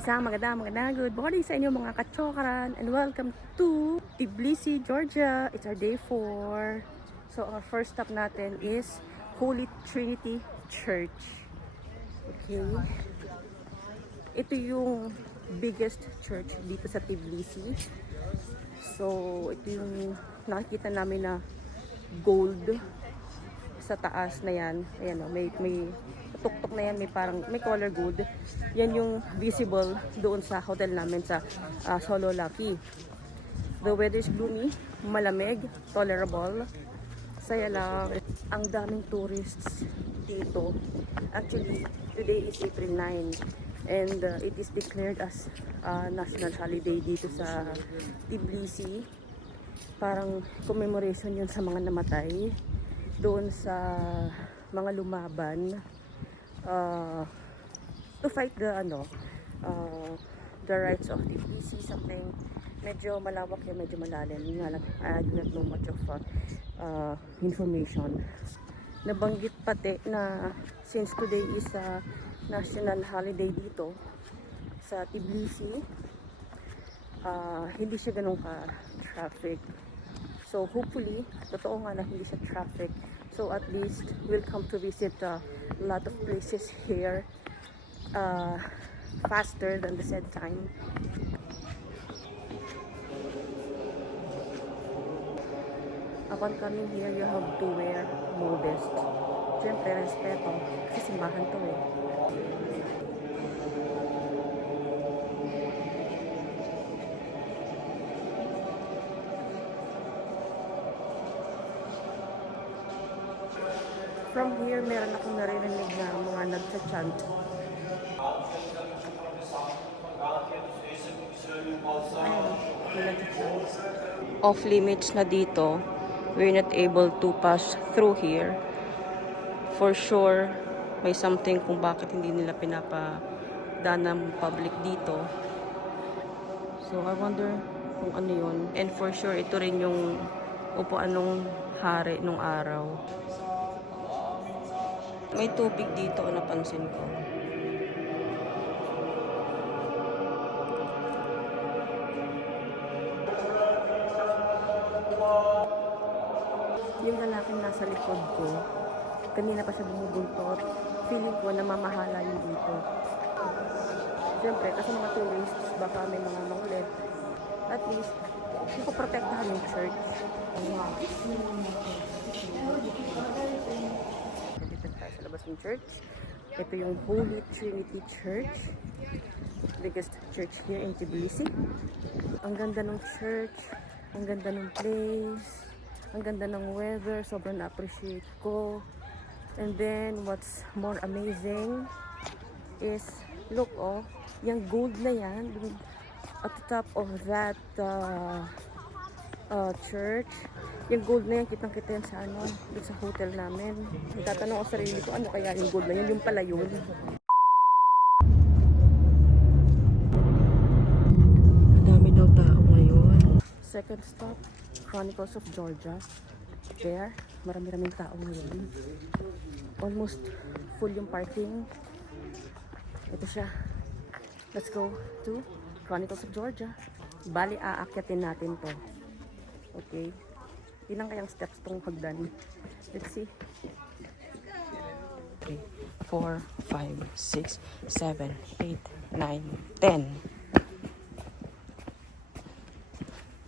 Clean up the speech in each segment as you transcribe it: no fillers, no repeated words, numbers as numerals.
Isang magandang good morning sa inyo mga kachokaran and welcome to Tbilisi, Georgia. It's our day 4. So our first stop natin is Holy Trinity Church. Okay. Ito yung biggest church dito sa Tbilisi. So ito yung nakikita namin na gold sa taas na yan. Ayan o, may tuktok na yan, may color gold. Yan yung visible doon sa hotel namin sa Solo Lucky. The weather is gloomy, malamig, tolerable. Saya lang. Ang daming tourists dito. Actually, today is April 9 and it is declared as national holiday dito sa Tbilisi. Parang commemoration yun sa mga namatay doon sa mga lumaban to fight the rights of Tbilisi, something medyo malawak yan, medyo malalim. I do not know much of information. Nabanggit pati na since today is a national holiday dito sa Tbilisi, hindi siya ganun ka-traffic. So hopefully, totoo nga na hindi siya traffic. So at least we'll come to visit a lot of places here faster than the said time. Upon coming here, you have to wear modest. Siyempre, respeto. Kasi simbahan to eh. From here, meron akong naririnig na mga nagcha-chant. Off limits na dito. We're not able to pass through here. For sure, may something kung bakit hindi nila pinapadaan ng public dito. So, I wonder kung ano yun. And for sure, ito rin yung upuan ng hari nung araw. May tubig dito, napansin ko. Yung lalaking nasa likod ko, kanina pa siya bumubuntot. Feeling ko na mamahala yun dito. Siyempre, kasi mga tourists, baka may mga mangulit. At least, ipoprotektahan yung church. Dito tayo sa labas ng church. Ito yung Holy Trinity Church. Biggest church here in Tbilisi. Ang ganda ng church. Ang ganda ng place. Ang ganda ng weather. Sobrang na-appreciate ko. And then, what's more amazing is, look oh, yung gold na yan, at the top of that church, yung gold na yan, kitang-kita yan sa dun sa hotel namin. Nagtatanong ako sa sarili ko, ano kaya yung gold na yan? Yung pala yun. Madami daw tao ngayon. Second stop, Chronicles of Georgia. There, marami-raming tao ngayon. Almost full yung parking. Ito siya. Let's go to Chronicles of Georgia. Bali, aakyatin natin to. Okay. Ilang kayang steps tong hagdan? Let's see. 3, 4, 5, 6, 7, 8, 9, 10.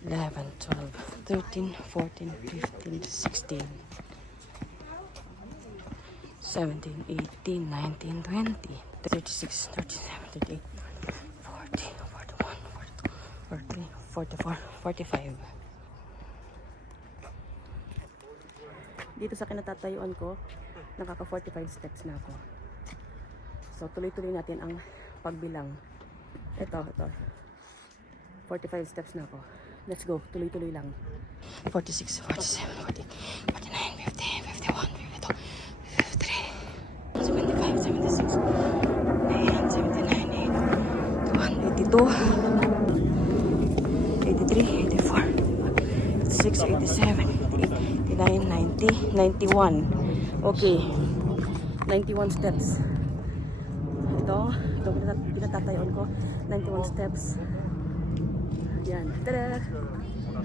11, 12, 13, 14, 15, 16, 17, 18, 19, 20, 36, 37, 38, 40, 41, 42, 43, 44, 45. Dito sa kinatatayuan ko, nakaka 45 steps na ako. So tuloy-tuloy natin ang pagbilang. Ito. 45 steps na ako. Let's go, tuloy-tuloy lang. 46, 47, 48, 49, 50, 51, 52, 53, 75, 76, 79, 80, 81, 82, 83, 84, 86, 87, 88, 89, 90, 91. Okay, 91 steps. Ito pinatatayon ko. 91 steps. Yan. Tada!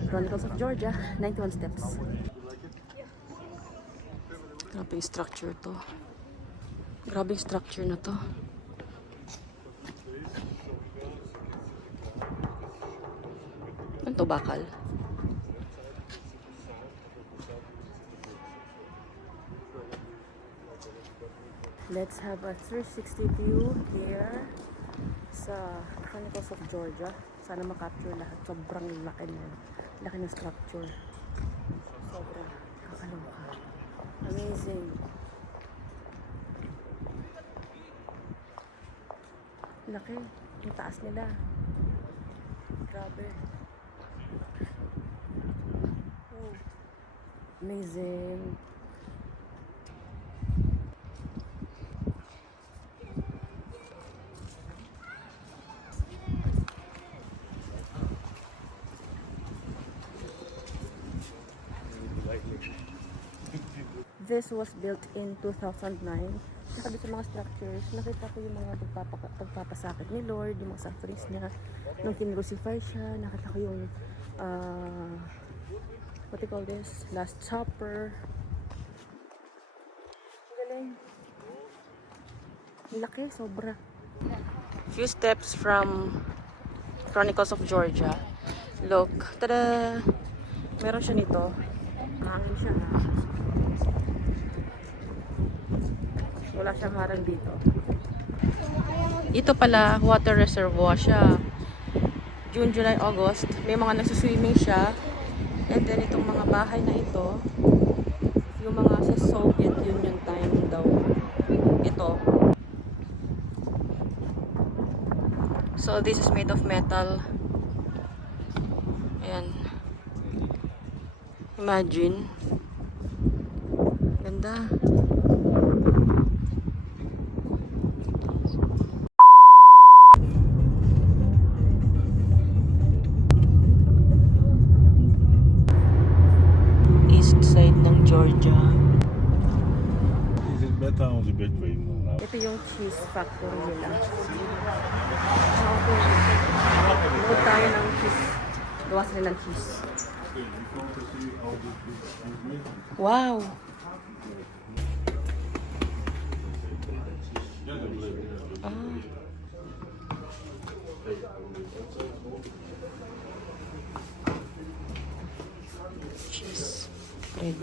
Chronicles of Georgia, 91 steps. Grabe yung structure to. Grabe yung structure na to. Ano to, bakal? Let's have a 360 view here sa Chronicles of Georgia. Sana makapture lahat. Sobrang laki na. Laki ng structure. Sobrang kakaloka. Amazing. Laki. Yung taas nila. Grabe. Oh. Amazing. This was built in 2009. Nakabit sa mga structures, nakita ko yung mga pagpapasakit ni Lord, yung mga sufferings niya. Nung kinrucify siya, nakita ko yung, what you call this? Last Supper. Galing. Laki, sobra. Few steps from Chronicles of Georgia. Look, tada! Meron siya nito. Mahangin siya. Wala siyang harang dito. Ito pala, water reservoir siya. June, July, August. May mga nagsuswimming siya. And then itong mga bahay na ito, yung mga sa Soviet Union time daw. Ito. So this is made of metal. Ayan. Imagine. Ganda. East side ng Georgia. Is it better on the bedway now? Ito yung cheese factory nila. Okay. Load tayo ng cheese. Gawa sila ng cheese. Wow! Ah. Cheese. Bread.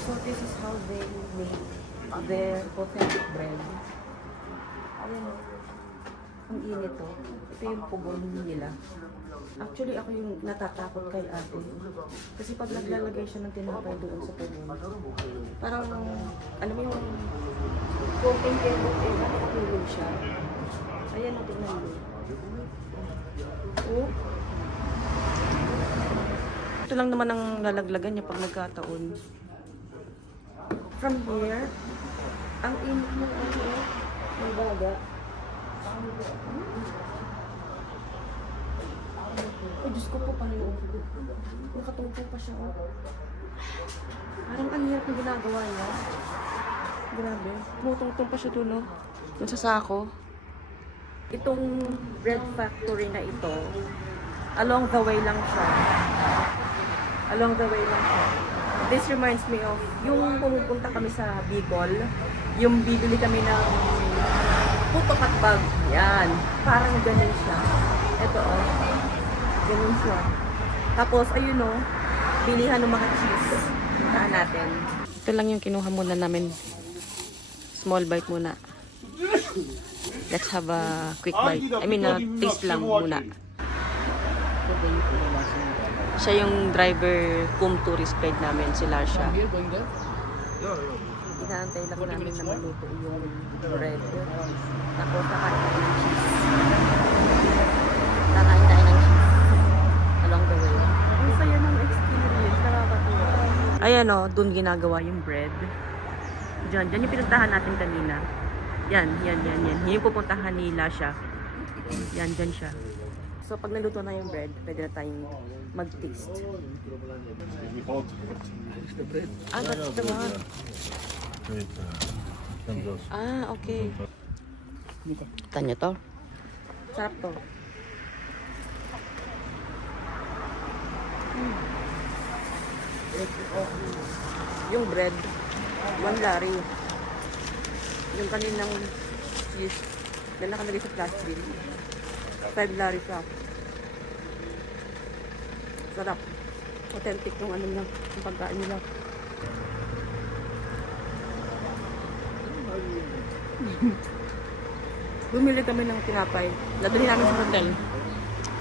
So this is how they make their authentic bread. Ayan o. Ang init o. Ito yung pugong nila. Actually, ako yung natatakot kay ate. Kasi pag naglalagay siya ng tinapay doon sa pugon, parang, alam mo yung cooking kebot eh, nakatulog siya. Ayan o, tingnan mo. Oh. Ito lang naman ang lalaglagan niya pag nagkataon. From here, ang init ng ano, ng baga. Oh, Diyos ko po, Panginoon ko. Nakatungpo pa siya. Oh. Parang ang hirap ng ginagawa niya. Grabe. Tumutungtong pa siya doon, no? Doon sa sako. Itong bread factory na ito, along the way lang siya. Along the way lang siya. This reminds me of yung pumupunta kami sa Bicol, yung bibili kami ng putok at bag. Yan. Parang ganun siya. Ito oh. Ganun siya. Tapos ayun oh, bilihan ng mga cheese. Puntahan natin. Ito lang yung kinuha muna namin. Small bite muna. Let's have a quick bite. I mean, taste lang muna. Siya yung driver cum tourist guide namin, si Larsha. Inaantay lang namin na maluto yung bread. Tapos kakain tayo ng cheese. Kakain tayo ng cheese. Along the way. Ang saya ng experience. Nakakatuwa. Ayan o, dun ginagawa yung bread. Diyan yung pinuntahan natin kanina. Yan. Yan yung pupuntahan ni Larsha. Yan, dyan siya. So, pag naluto na yung bread, pwede na tayong mag-taste. Without Ah, that's the one. Sandals. Ah, okay. Tanya to. Sarap to. Yung bread, 1 lari. Yung kaninang cheese, na nakalagay sa plastic. 5 lari siya. Sarap. Authentic yung ano niya, yung pagkain nila. Bumili kami ng tinapay. Nadali namin sa hotel.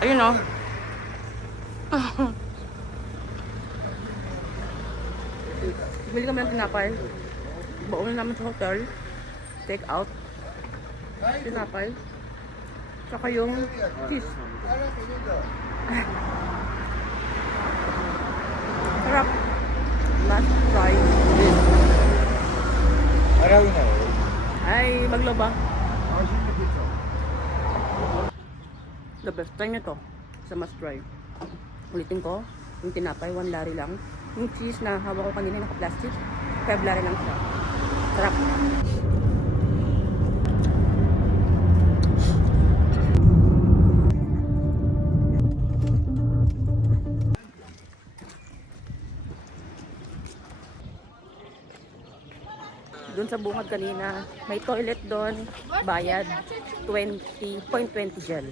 Ayun o. Bumili kami ng tinapay. Baon namin sa hotel. Take out. Tinapay. Saka yung cheese. Sarap. Must try this. Ay, magloba. The best. Try nyo to. Sa must try. Ulitin ko. Yung tinapay, 1 lari lang. Yung cheese na hawak ko kanina, naka-plastic, 5 lari lang siya. Sarap. Doon sa bungad kanina, may toilet doon, bayad 20.20 gel.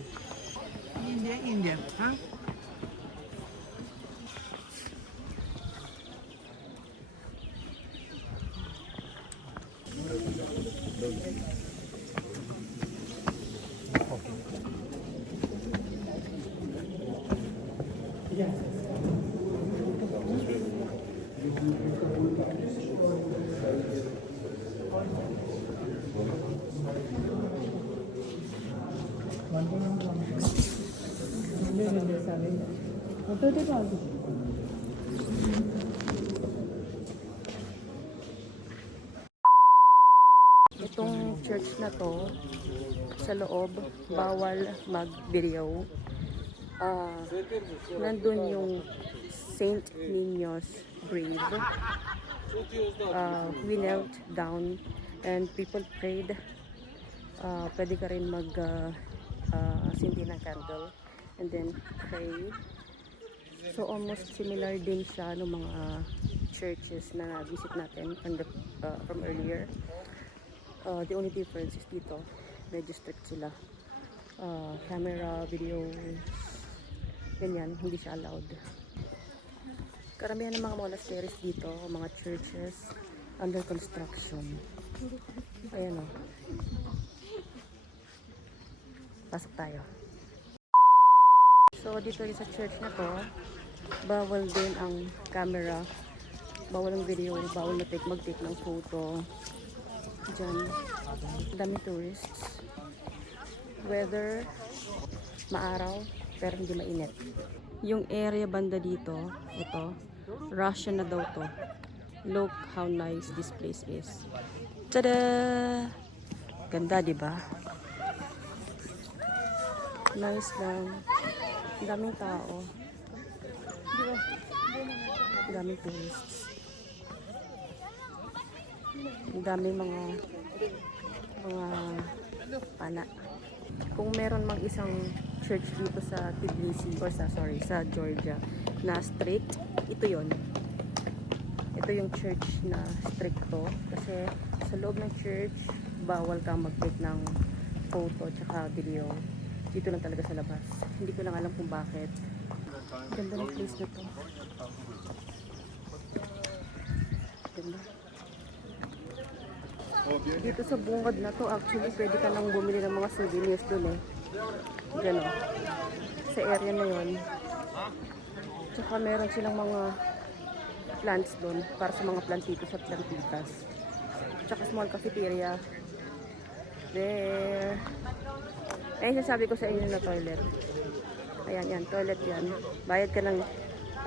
Indian, huh? Itong church na to, sa loob, bawal mag-video. Nandun yung Saint Niño's grave. We knelt down and people prayed. Pwede ka rin sindi ng candle and then pray. So almost similar din siya ng mga churches na visit natin from earlier. The only difference is dito, medyo strict sila. Camera, videos, ganyan, hindi siya allowed. Karamihan ng mga monasteries dito, mga churches, under construction. Ayan o. Pasok tayo. So, dito rin sa church na to, bawal din ang camera, bawal ang video, bawal na mag-take ng photo. Diyan, dami tourists. Weather, maaraw, pero hindi mainit. Yung area banda dito, ito, Russian na daw to. Look how nice this place is. Tada! Ganda, di ba? Nice lang. Ang daming tao. Ang daming tourists. Ang daming mga pana. Kung meron mang isang church dito sa Tbilisi or sa Georgia na strict, ito yon. Ito yung church na stricto kasi sa loob ng church bawal kang mag-take ng photo tsaka video. Dito lang talaga sa labas. Hindi ko lang alam kung bakit. Ganda ng place na to. Ganda. Dito sa bungad na to, actually, pwede ka nang bumili ng mga souvenirs dun eh. Diyan o. Sa area na yon. Tsaka meron silang mga plants dun para sa mga plantitos at plantitas. Tsaka small cafeteria. There. Ayun sasabi ko sa inyo na toilet. Ayan, yan. Toilet yan. Bayad ka ng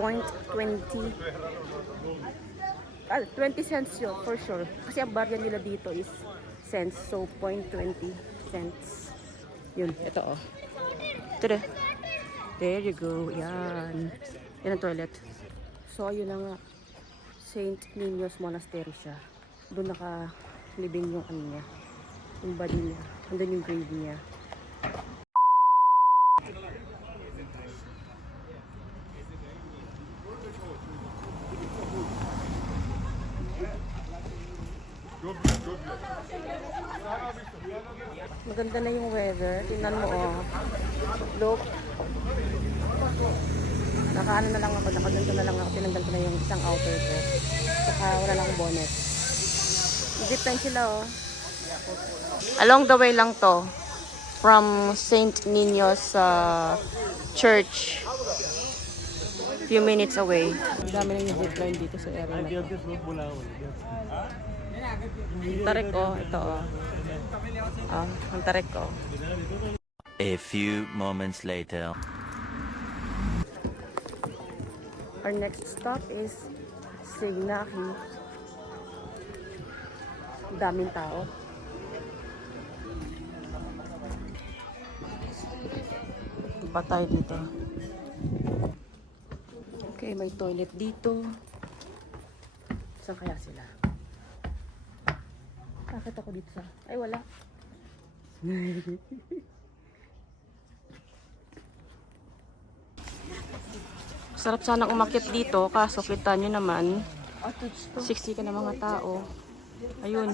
0.20. 20 cents yun, for sure. Kasi ang barya nila dito is cents. So, 0.20 cents. Yun, ito oh. Tada! There you go. Yan. Yan ang toilet. So, ayun na nga. Saint Niño's Monastery siya. Doon living yung ano niya. Yung body niya. Andun yung grave niya. Maganda na yung weather. Tingnan mo, oh. Look. Nakaano na lang ako. Nakaganto na lang ako. Tinanggal ko na yung isang outer ko. Saka wala lang akong bonnet. Zip line sila, oh. Along the way lang to. From St. Niño's church. Few minutes away. Ang dami na yung zip line dito sa area na to. Ang tarik, oh. Ito, oh. Ah, ang tarik, oh. A few moments later. Our next stop is Signaki. Daming tao. Pa tayo dito. Okay, may toilet dito. Saan kaya sila? Bakit ako dito sa... Ay, wala. Sarap sanang umakyat dito, kaso kita nyo naman, siksikan ng mga tao. Ayun.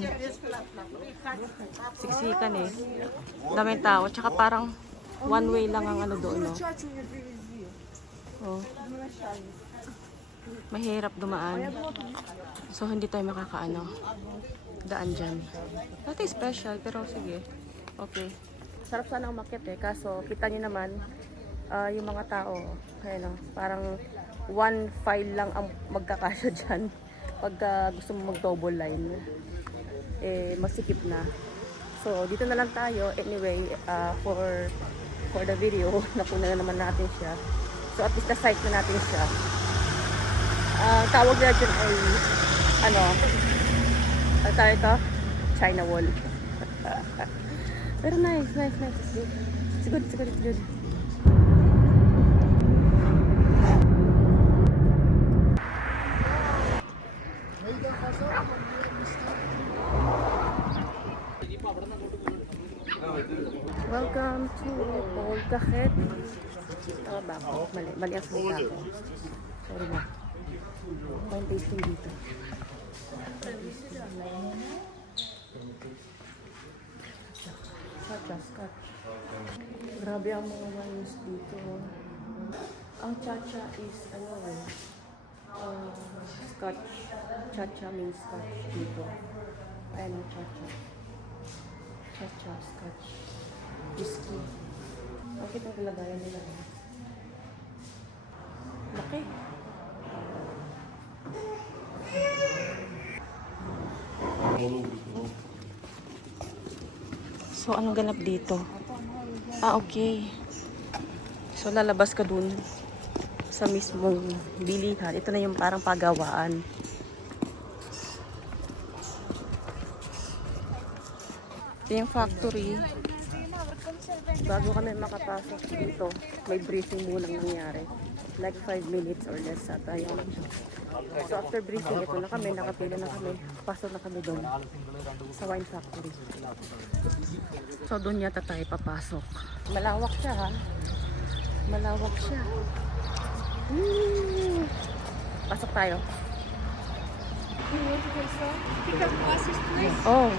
Siksikan eh. Daming tao. Tsaka parang one way lang ang ano doon, no? Oh. Mahirap dumaan. So, hindi tayo makakaano. Daan dyan. Nothing special, pero sige. Okay. Sarap sana umakyat eh. Kaso, kita nyo naman, yung mga tao, ayun, parang one file lang ang magkakasya dyan. Pag gusto mo mag-double line, eh, masikip na. So, dito na lang tayo. Anyway, for the video, napuna na naman natin siya. So, at least na-sight na natin siya. Tawag na dyan ay, ano tayo ito? China wall. Pero nice. It's good. Welcome to Old Cajete. Tama ba ako? Mali ang salita ko. Sorry na. May tasting dito. Scotch. Grabe ang mga wines dito. Ang cha-cha is Scotch. Cha-cha means Scotch dito. Ayan ang cha-cha. Cha-cha, Scotch. Whiskey. Bakit ang kalagayan nila? Laki. So, anong ganap dito? Okay. So, lalabas ka dun sa mismong bilihan. Ito na yung parang pagawaan. Ito yung factory. Bago kami makapasok dito, may briefing munang nangyari. Like 5 minutes or less ata yun. So after briefing, ito na kami, nakapila na kami. Pasok na kami doon sa wine factory. So doon yata tayo papasok. Malawak siya, ha? Malawak siya. Pasok tayo. Oh.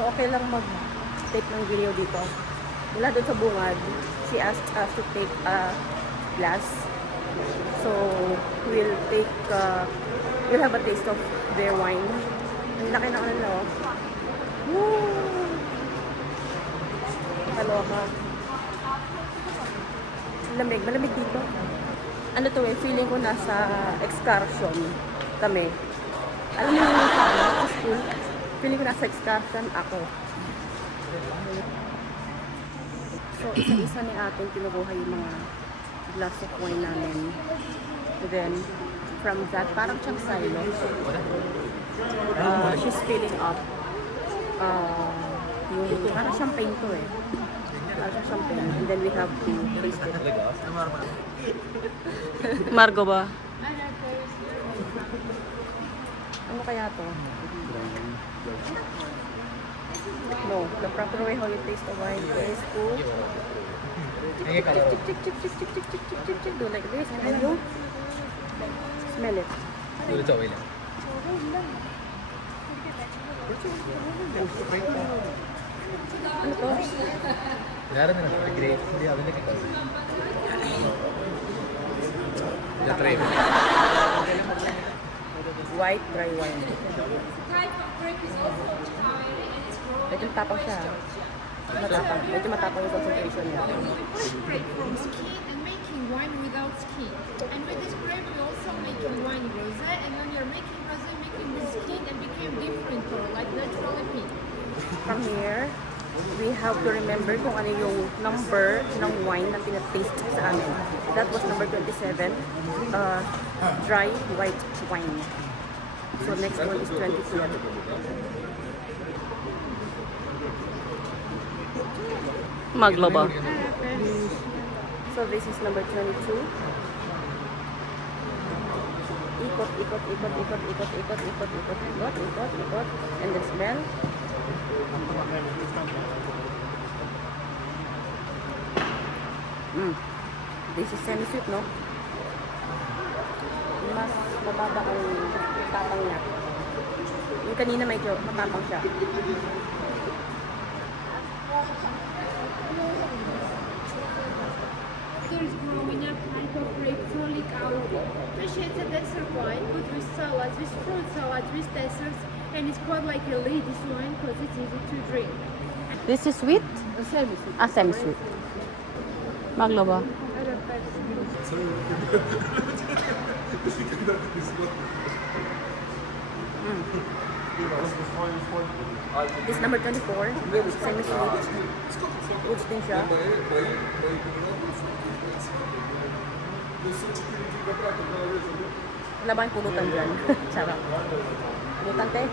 So, okay lang mag-take ng video dito. Mula doon sa bungad, she asked us to take a glass. So, we'll have a taste of their wine. Ang laki na ano, woo! Kaloka. Malamig dito. Ano to eh, feeling ko nasa excursion kami. Alam mo yung sa school? Feeling ko nasa excursion ako. So, isa-isa ni atin kinukuha yung mga glass of wine namin. And then, from that, parang siyang silo. She's filling up yung parang champagne to eh. Also something. And then we have to taste it. Margo ba? Ano kaya to? No, the proper way how you taste the wine is to do like this and then you smell it. Ano to? White dry wine. Medyo matapang siya. Matapang. Medyo matapang yung concentration niya. Fresh grape from skin and making wine without skin. And with this grape, we also making wine rosé. And when you're making rosé, making the skin and became different color, like naturally pink. From here, we have to remember kung ano yung number ng wine na pinataste sa amin. That was number 27, dry white wine. So next one is 22. Magloba. So this is number 22. Ikot, ikot, ikot, ikot, ikot, ikot, ikot, ikot, ikot, ikot, ikot, and then smell. This is semi-sweet, no? Mas mababa ang tapang niya. Yung kanina medyo matapang siya. There's growing up type of grape frolic auro. Appreciates a dessert wine, good with salads, with fruit salads, with desserts, and it's called like a ladies wine because it's easy to drink. This is sweet? Semi-sweet. Ah, semi-sweet. Magloba. This number 24, semi-sweet. Goods din siya. Wala ba yung pulutan dyan? Sarap. Pulutan, te.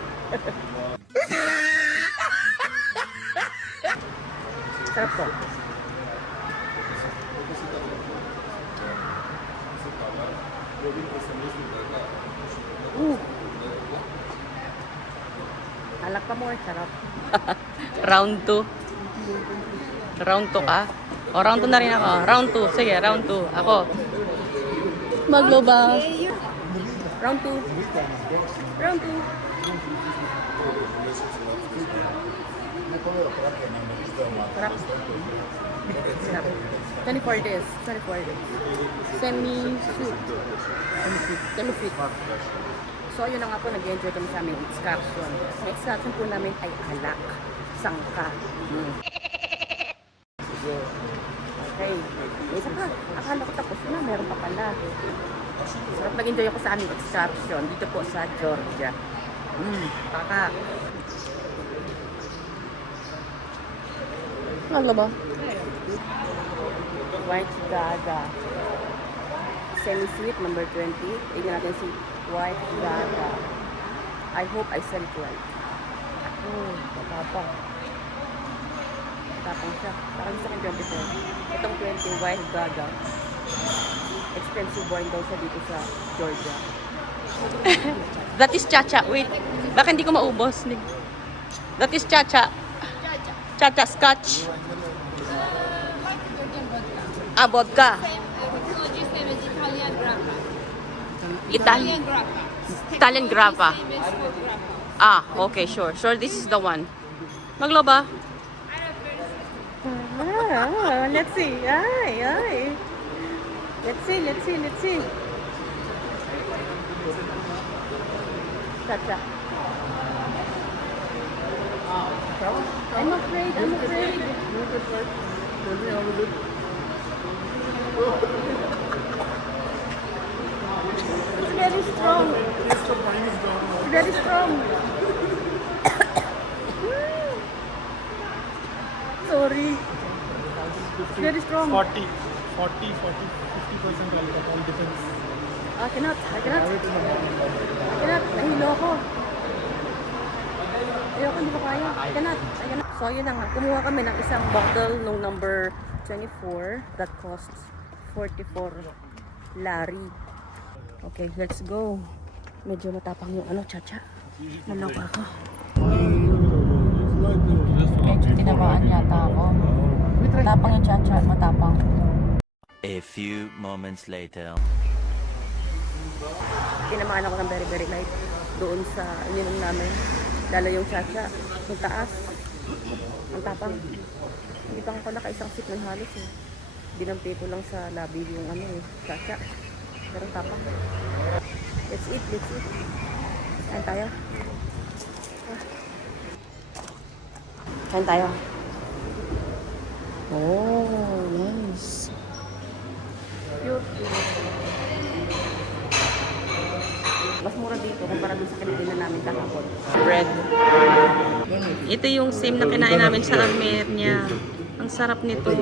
Sarap to. Alak pa more, sarap. Round 2. Round 2 ka? O, round 2 na rin ako. Round 2. Sige, round 2. Ako. Magloba. Round 2. Round 2. Sarap. Sarap. 24 days. 24 days. Semi-sweet. Semi-sweet. So, yun na nga po, nag-enjoy kami sa aming excursion. Ang excursion po namin ay alak. Sangka. Okay. May isa pa. Akala ko tapos na. Meron pa pala. Sarap nag-enjoy ako sa aming excursion dito po sa Georgia. Paka. Magloba. White Gaga. Semi-sweet, number 20. Tignan natin si White Gaga. I hope I said it right. Matapang. Matapang siya. Parang sa akin 24. Itong 20, White Gaga. Expensive wine daw siya dito sa Georgia. That is chacha. Wait. Baka hindi ko maubos. That is chacha. Chacha scotch. Ah, vodka. Technology same as Italian grappa. Italian. grappa. Italian grappa. Same as for grappa. Ah, okay, sure. Sure, this is the one. Magloba. Let's see. Ay. Let's see. Chacha. I'm afraid. It's very strong. Very strong. Sorry. It's very strong. 40, 50% alcohol depends. I cannot. Nahilo ako. Ayoko, hindi ko kaya. I cannot. So, yun na nga. Kumuha kami ng isang bottle nung number 24 that costs 44 lari. Okay, let's go. Medyo matapang yung ano, Chacha. Naloka ako. Medyo tinamaan yata ako. Matapang yung Chacha, matapang. A few moments later. Tinamaan ako ng very, very light doon sa ininom namin. Lalo yung Chacha, yung taas. Ang tapang. Hindi pa ako nakaisang sip ng halos eh. Dinampi ko lang sa labi yung ano eh, Chacha. Pero ang tapang. Let's eat, let's eat. Kain tayo. Kain tayo. Oh, nice. Cute. Mas mura dito kumpara dun sa kinainan namin kahapon. Bread. Ito yung same na kinain namin sa Armenia. Ang sarap nito.